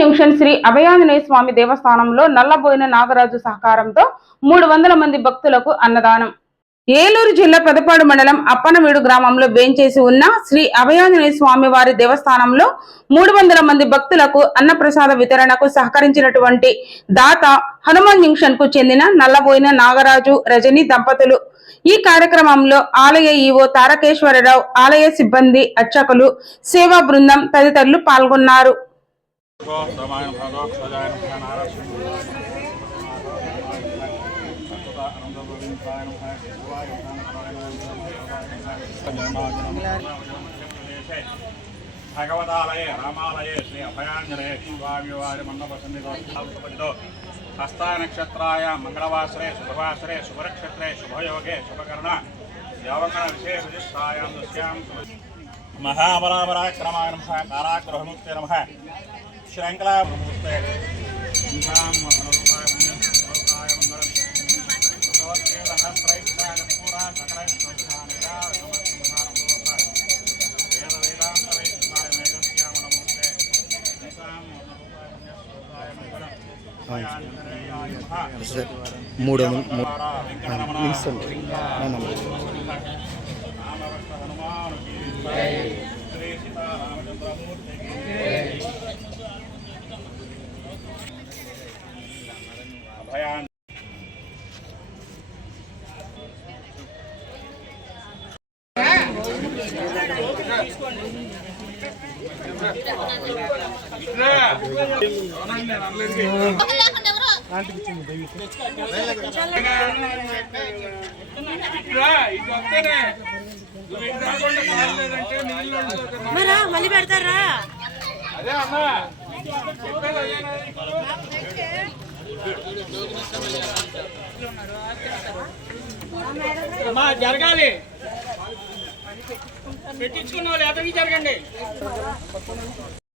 Junction Shri Abhayanjaneya స్వామి దేవస్థానంలో నల్లబోయిన నాగరాజు సహకారంతో మూడు వందల మంది భక్తులకు అన్నదానం. ఏలూరు జిల్లా పెదపాడు మండలం అప్పనవీడు గ్రామంలో వేంచేసి ఉన్న శ్రీ అభయాంజనేయ స్వామి వారి దేవస్థానంలో మూడు వందల మంది భక్తులకు అన్నప్రసాద వితరణకు సహకరించినటువంటి దాత హనుమాన్ జంక్షన్కు చెందిన నల్లబోయిన నాగరాజు రజని దంపతులు. ఈ కార్యక్రమంలో ఆలయ ఈవో తారకేశ్వరరావు ఆలయ సిబ్బంది అర్చకులు సేవా బృందం తదితరులు పాల్గొన్నారు. రామాయణ భగవత్సజాయన నారాయణ భగవదాలయే రామాలయ శ్రీ అభయాంజనేయ స్వామి వారి మండప సన్నిధిలో హస్తా నక్షత్రాయ మంగళవాసరే శుభవాసరే శుభనక్షత్రే శుభయోగే శుభకరణ యావకరణ విశేష విశిష్టాయాం దృశ్యాం. మహాబలాబరాక్రమాయ నమ కారాగ్రహముక్తే నమ. శ్రీరంకలామూర్తే ఇంకాం మనోరూపాయ మనోరూపాయ మరా మళ్ళీ పెడతారా? అదే అమ్మా జరగాలి. పెట్టించుకున్న వాళ్ళు ఎదరికి జరగండి.